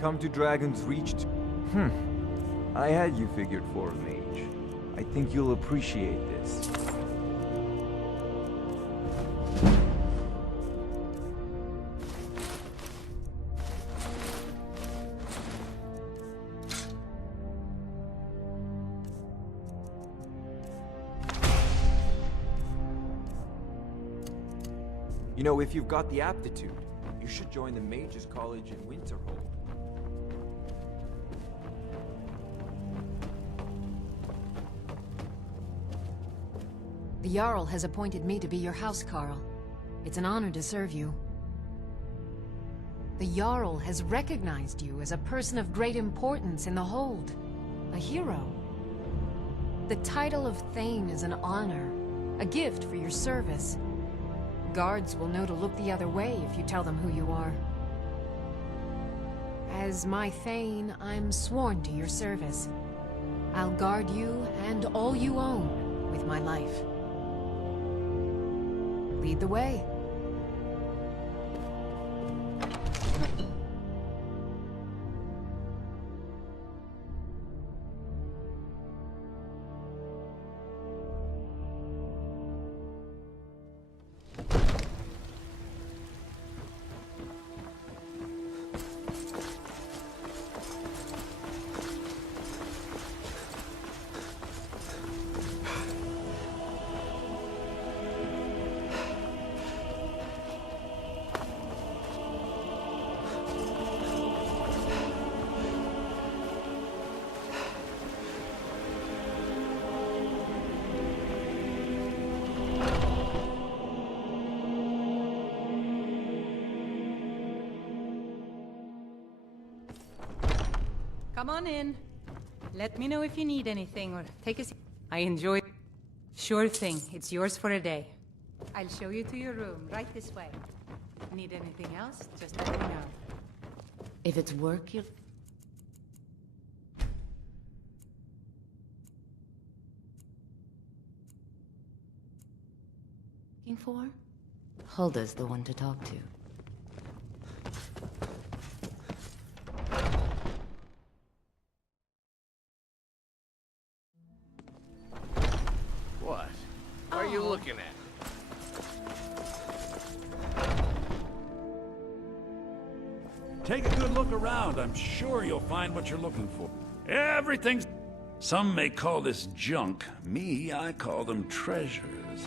Come to Dragon's Reach I had you figured for a mage. I think you'll appreciate this. You know, if you've got the aptitude, you should join the Mages College in Winterhold. The Jarl has appointed me to be your housecarl. It's an honor to serve you. The Jarl has recognized you as a person of great importance in the Hold. A hero. The title of Thane is an honor, a gift for your service. Guards will know to look the other way if you tell them who you are. As my Thane, I'm sworn to your service. I'll guard you and all you own with my life. Lead the way. Come on in. Let me know if you need anything or take a seat. I enjoy... Sure thing. It's yours for a day. I'll show you to your room, right this way. Need anything else? Just let me know. If it's work, you'll... looking for? Hulda's the one to talk to. What? What are you looking at? Take a good look around. I'm sure you'll find what you're looking for. Everything's... Some may call this junk. Me, I call them treasures.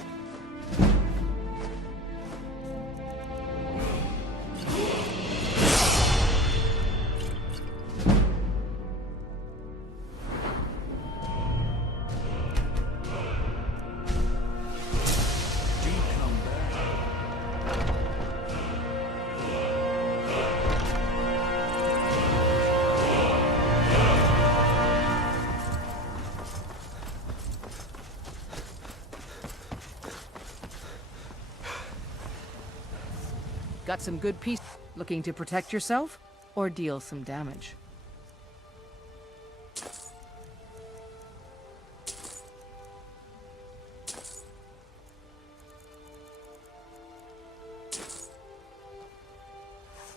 Got some good piece. Looking to protect yourself or deal some damage?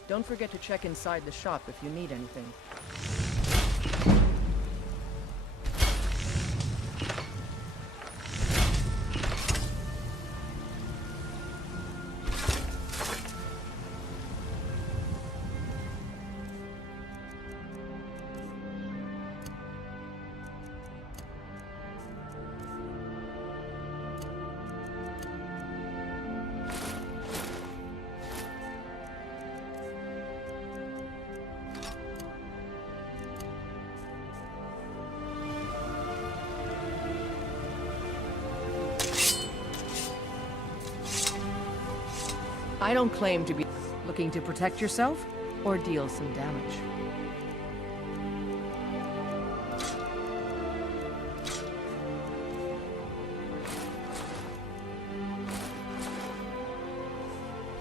Don't forget to check inside the shop if you need anything. I don't claim to be looking to protect yourself or deal some damage.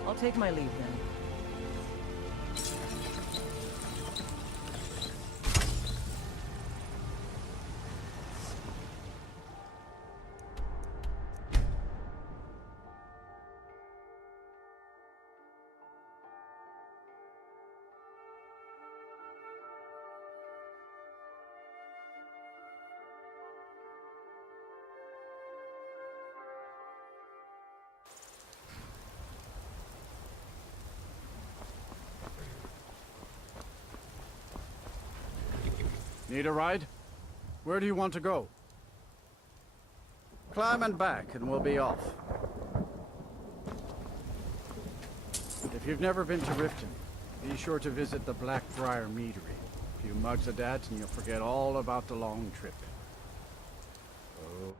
I'll take my leave then. Need a ride? Where do you want to go? Climb and back, and we'll be off. If you've never been to Riften, be sure to visit the Blackbriar Meadery. A few mugs of that, and you'll forget all about the long trip. Oh.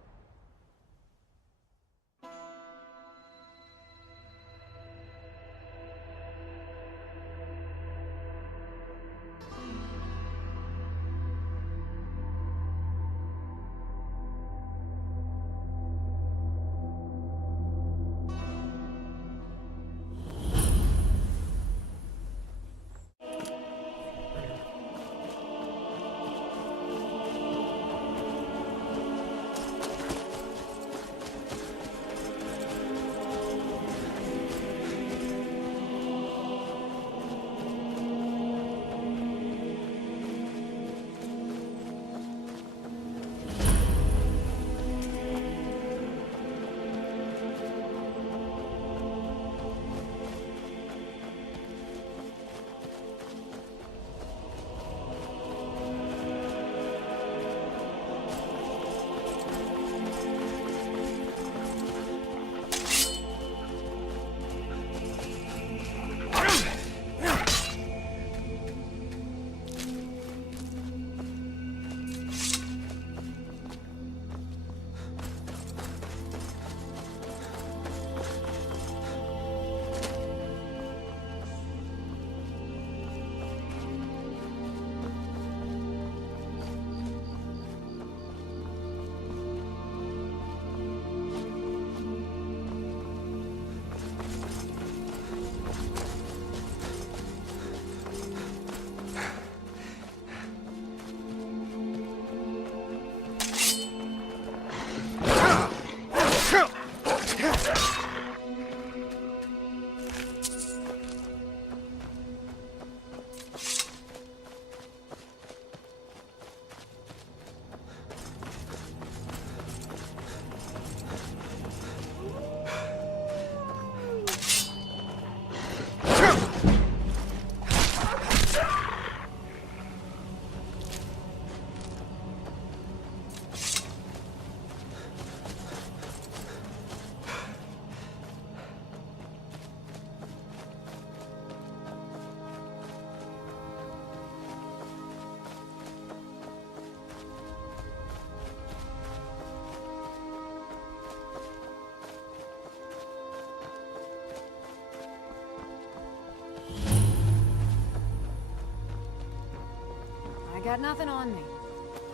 Got nothing on me.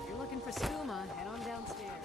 If you're looking for skooma, head on downstairs.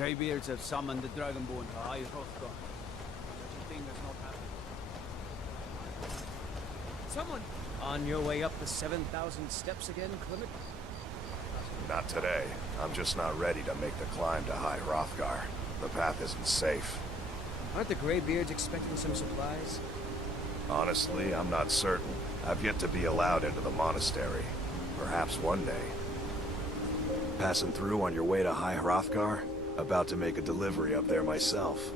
Greybeards have summoned the Dragonborn to High Hrothgar. Such a thing has not happened. Someone! On your way up the 7,000 steps again, Clement? Not today. I'm just not ready to make the climb to High Hrothgar. The path isn't safe. Aren't the Greybeards expecting some supplies? Honestly, I'm not certain. I've yet to be allowed into the monastery. Perhaps one day. Passing through on your way to High Hrothgar? About to make a delivery up there myself.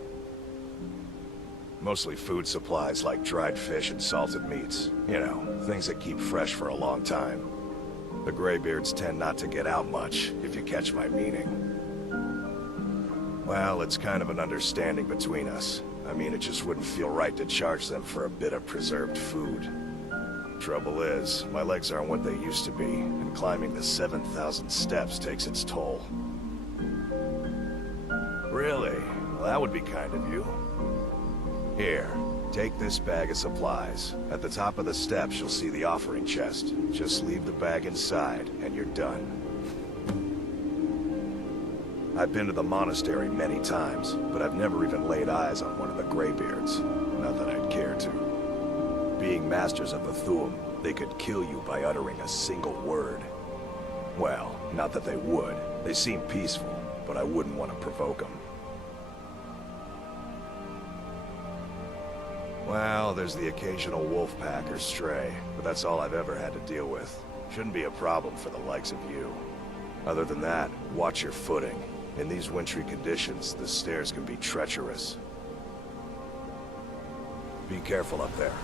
Mostly food supplies like dried fish and salted meats. You know, things that keep fresh for a long time. The Greybeards tend not to get out much, if you catch my meaning. Well, it's kind of an understanding between us. I mean, it just wouldn't feel right to charge them for a bit of preserved food. Trouble is, my legs aren't what they used to be, and climbing the 7,000 steps takes its toll. Really? Well, that would be kind of you. Here, take this bag of supplies. At the top of the steps, you'll see the offering chest. Just leave the bag inside, and you're done. I've been to the monastery many times, but I've never even laid eyes on one of the Greybeards. Not that I'd care to. Being masters of the Thu'um, they could kill you by uttering a single word. Well, not that they would. They seem peaceful, but I wouldn't want to provoke them. Well, there's the occasional wolf pack or stray, but that's all I've ever had to deal with. Shouldn't be a problem for the likes of you. Other than that, watch your footing. In these wintry conditions, the stairs can be treacherous. Be careful up there.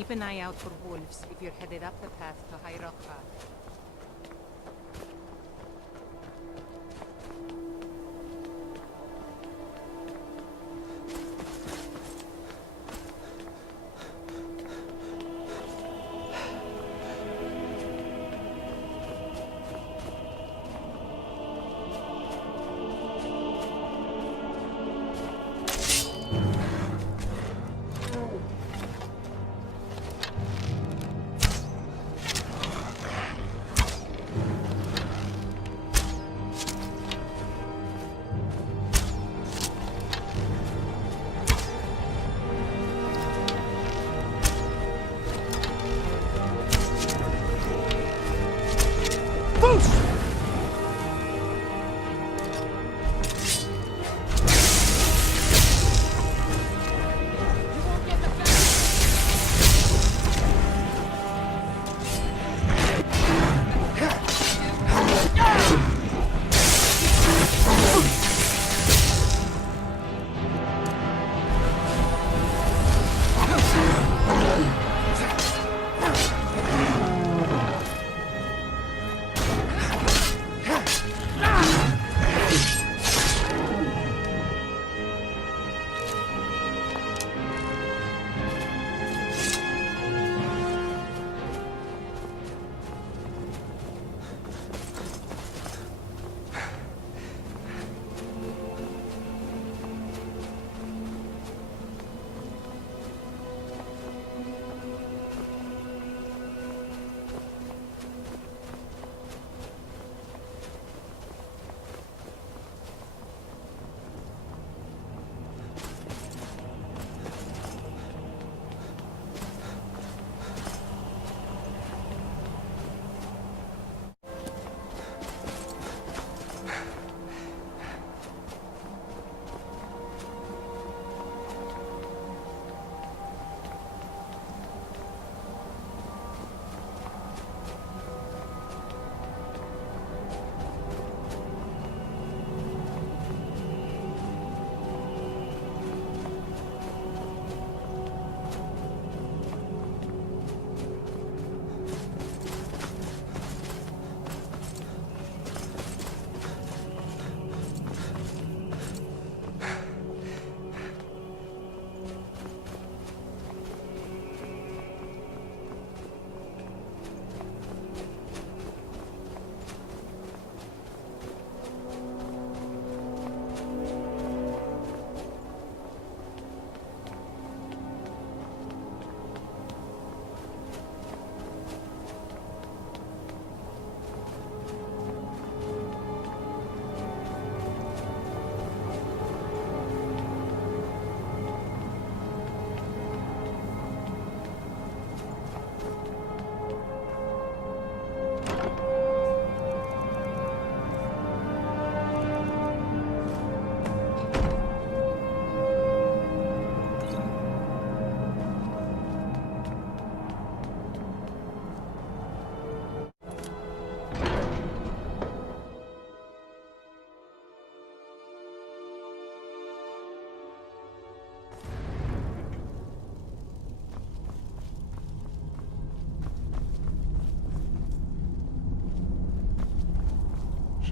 keep an eye out for wolves if you're headed up the path to Hyrokha.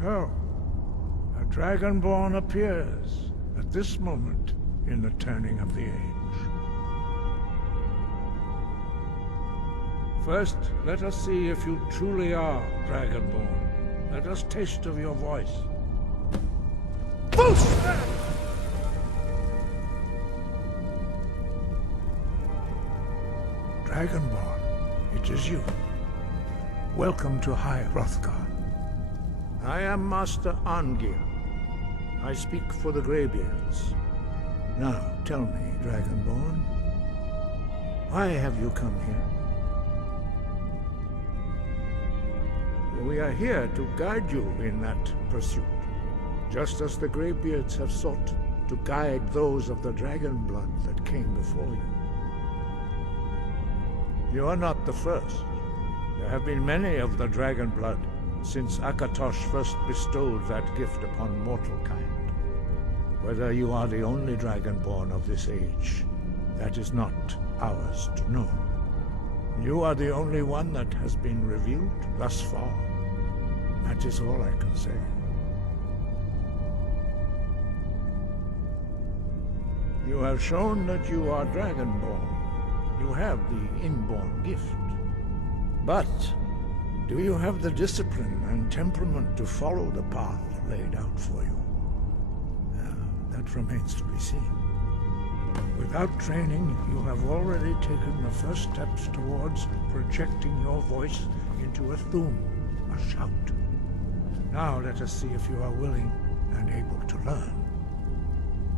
So, a Dragonborn appears at this moment in the turning of the age. First, let us see if you truly are Dragonborn. Let us taste of your voice. Dragonborn, it is you. Welcome to High Hrothgar. I am Master Arngir. I speak for the Greybeards. Now, tell me, Dragonborn, why have you come here? We are here to guide you in that pursuit, just as the Greybeards have sought to guide those of the dragon blood that came before you. You are not the first. There have been many of the dragon blood since Akatosh first bestowed that gift upon mortal kind. Whether you are the only Dragonborn of this age, that is not ours to know. You are the only one that has been revealed thus far. That is all I can say. You have shown that you are Dragonborn. You have the inborn gift. But do you have the discipline and temperament to follow the path laid out for you? That remains to be seen. Without training, you have already taken the first steps towards projecting your voice into a thum, a shout. Now let us see if you are willing and able to learn.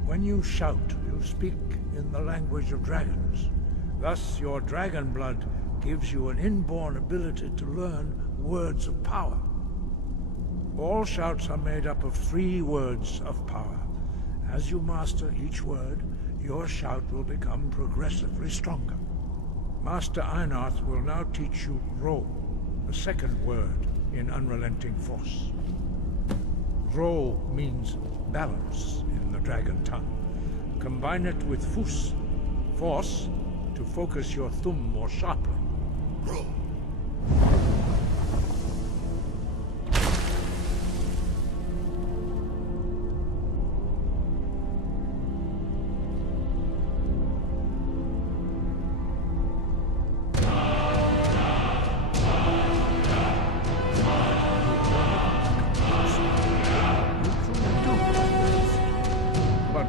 When you shout, you speak in the language of dragons. Thus, your dragon blood gives you an inborn ability to learn words of power. All shouts are made up of 3 words of power. As you master each word, your shout will become progressively stronger. Master Einarth will now teach you Ro, the second word in Unrelenting Force. Ro means balance in the dragon tongue. Combine it with Fus, force, to focus your thumb more sharply. Ro.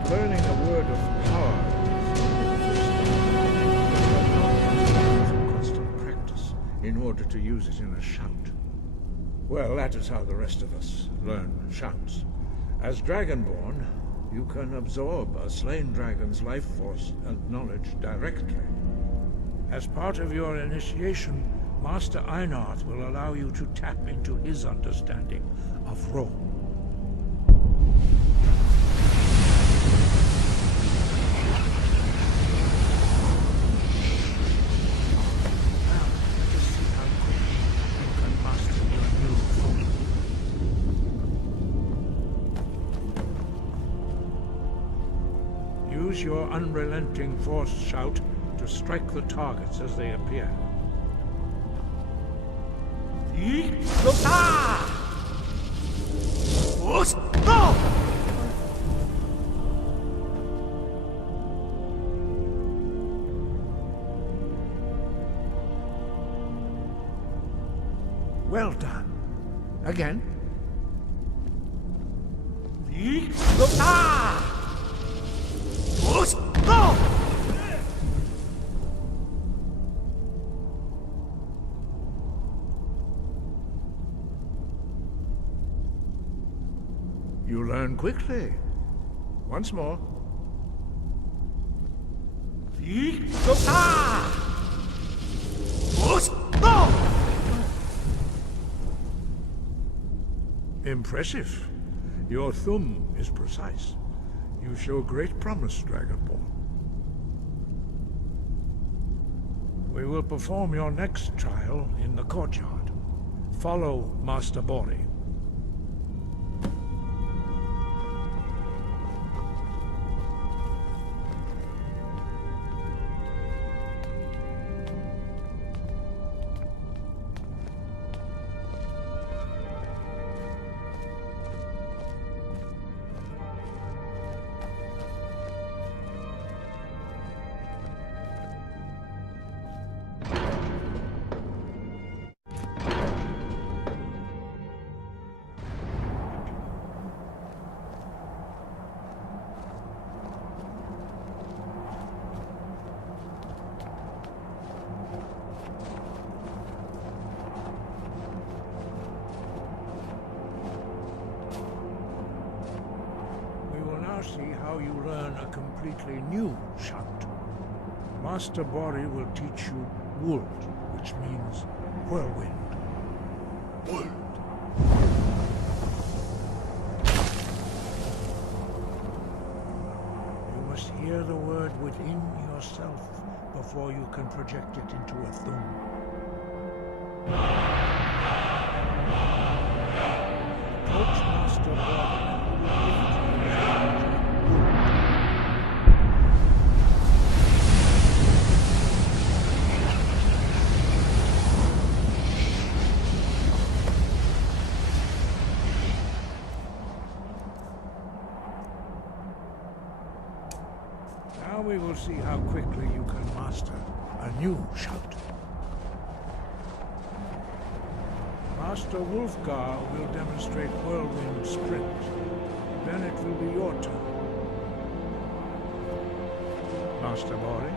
Learning a word of power is constant practice in order to use it in a shout. Well, that is how the rest of us learn shouts. As Dragonborn, you can absorb a slain dragon's life force and knowledge directly. As part of your initiation, Master Einarth will allow you to tap into his understanding of Ro. Use your unrelenting force shout to strike the targets as they appear. Well done. Again. You learn quickly. Once more. Impressive. Your thumb is precise. You show great promise, Dragonborn. We will perform your next trial in the courtyard. Follow Master Bori. See how you learn a completely new shout. Master Bori will teach you Wold, which means whirlwind. Wold. You must hear the word within yourself before you can project it into a thum. Approach Master Bori. we will see how quickly you can master a new shout. Master Wolfgar will demonstrate Whirlwind Sprint. Then it will be your turn. Master Bori?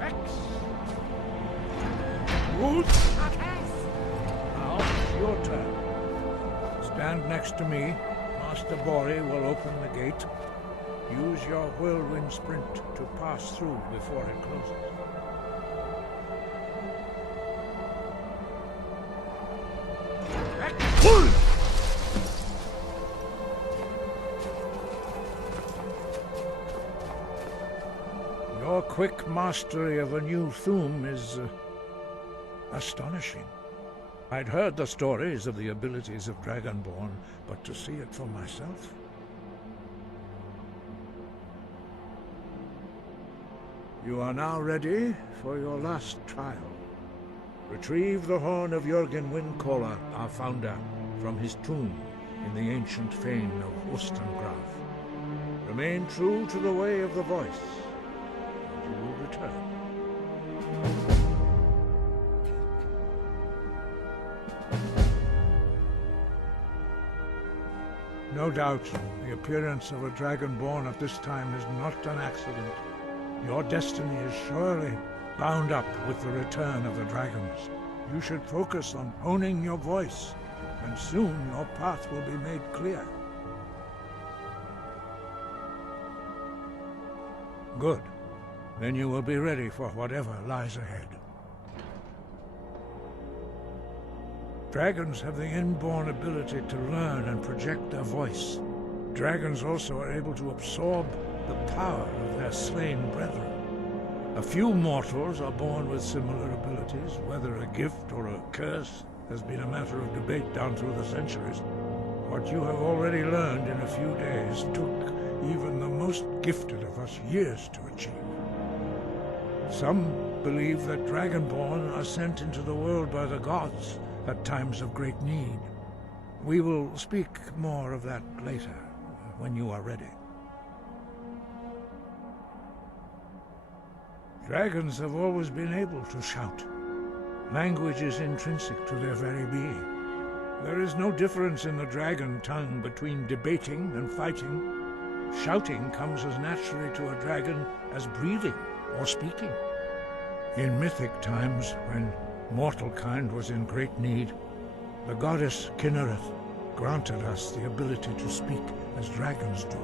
Rex! Wolf! Now it's your turn. Stand next to me. Master Bori will open the gate. Use your Whirlwind Sprint to pass through before it closes. Your quick mastery of a new Thuum is astonishing. I'd heard the stories of the abilities of Dragonborn, but to see it for myself... You are now ready for your last trial. Retrieve the horn of Jürgen Windcaller, our founder, from his tomb in the ancient fane of Ustengrav. Remain true to the way of the voice, and you will return. No doubt, the appearance of a Dragonborn at this time is not an accident. Your destiny is surely bound up with the return of the dragons. You should focus on honing your voice, and soon your path will be made clear. Good. Then you will be ready for whatever lies ahead. Dragons have the inborn ability to learn and project their voice. Dragons also are able to absorb the power of their slain brethren. A few mortals are born with similar abilities. Whether a gift or a curse has been a matter of debate down through the centuries. What you have already learned in a few days took even the most gifted of us years to achieve. Some believe that Dragonborn are sent into the world by the gods at times of great need. We will speak more of that later, when you are ready. Dragons have always been able to shout. Language is intrinsic to their very being. There is no difference in the dragon tongue between debating and fighting. Shouting comes as naturally to a dragon as breathing or speaking. In mythic times, when mortal kind was in great need, the goddess Kinnereth granted us the ability to speak as dragons do.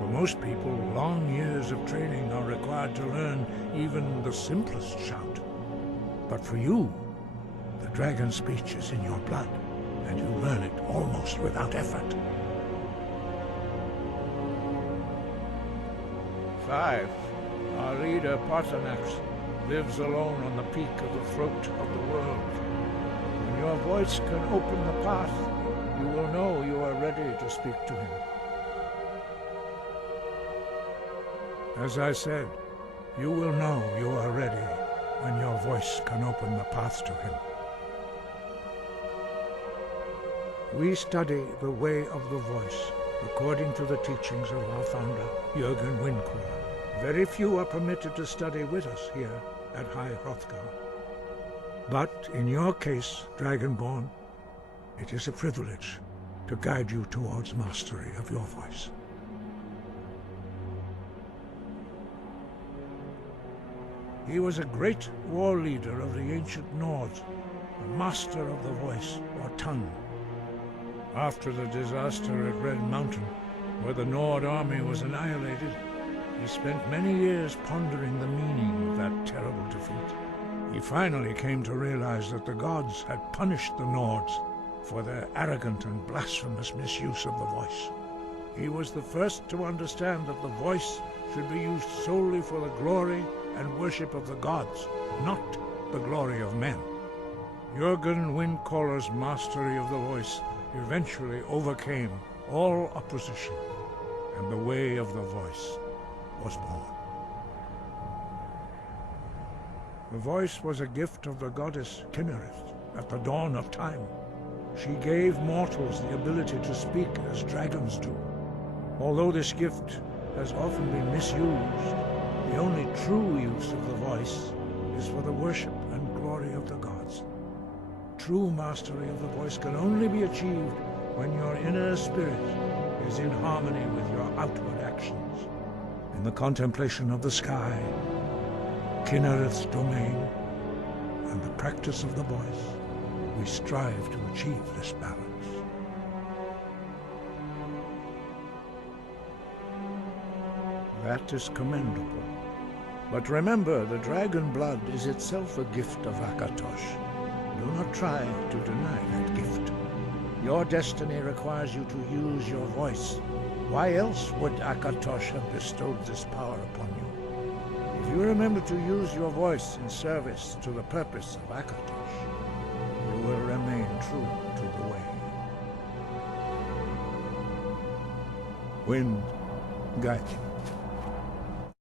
For most people, long years of training are required to learn even the simplest shout. But for you, the dragon speech is in your blood, and you learn it almost without effort. 5. Our leader, Paarthurnax, lives alone on the peak of the throat of the world. When your voice can open the path, you will know you are ready to speak to him. As I said, you will know you are ready when your voice can open the path to him. We study the way of the voice, according to the teachings of our founder, Jürgen Windcaller. Very few are permitted to study with us here at High Hrothgar. But in your case, Dragonborn, it is a privilege to guide you towards mastery of your voice. He was a great war leader of the ancient Nords, a master of the voice, or tongue. After the disaster at Red Mountain, where the Nord army was annihilated, he spent many years pondering the meaning of that terrible defeat. He finally came to realize that the gods had punished the Nords for their arrogant and blasphemous misuse of the voice. He was the first to understand that the voice should be used solely for the glory and worship of the gods, not the glory of men. Jürgen Windcaller's mastery of the voice eventually overcame all opposition, and the way of the voice was born. The voice was a gift of the goddess Kinnereth at the dawn of time. She gave mortals the ability to speak as dragons do. Although this gift has often been misused, The only true use of the voice is for the worship and glory of the gods. True mastery of the voice can only be achieved when your inner spirit is in harmony with your outward actions. In the contemplation of the sky, Kinnereth's domain, and the practice of the voice, we strive to achieve this balance. That is commendable. But remember, the dragon blood is itself a gift of Akatosh. Do not try to deny that gift. Your destiny requires you to use your voice. Why else would Akatosh have bestowed this power upon you? If you remember to use your voice in service to the purpose of Akatosh, you will remain true to the way. Wind, guide.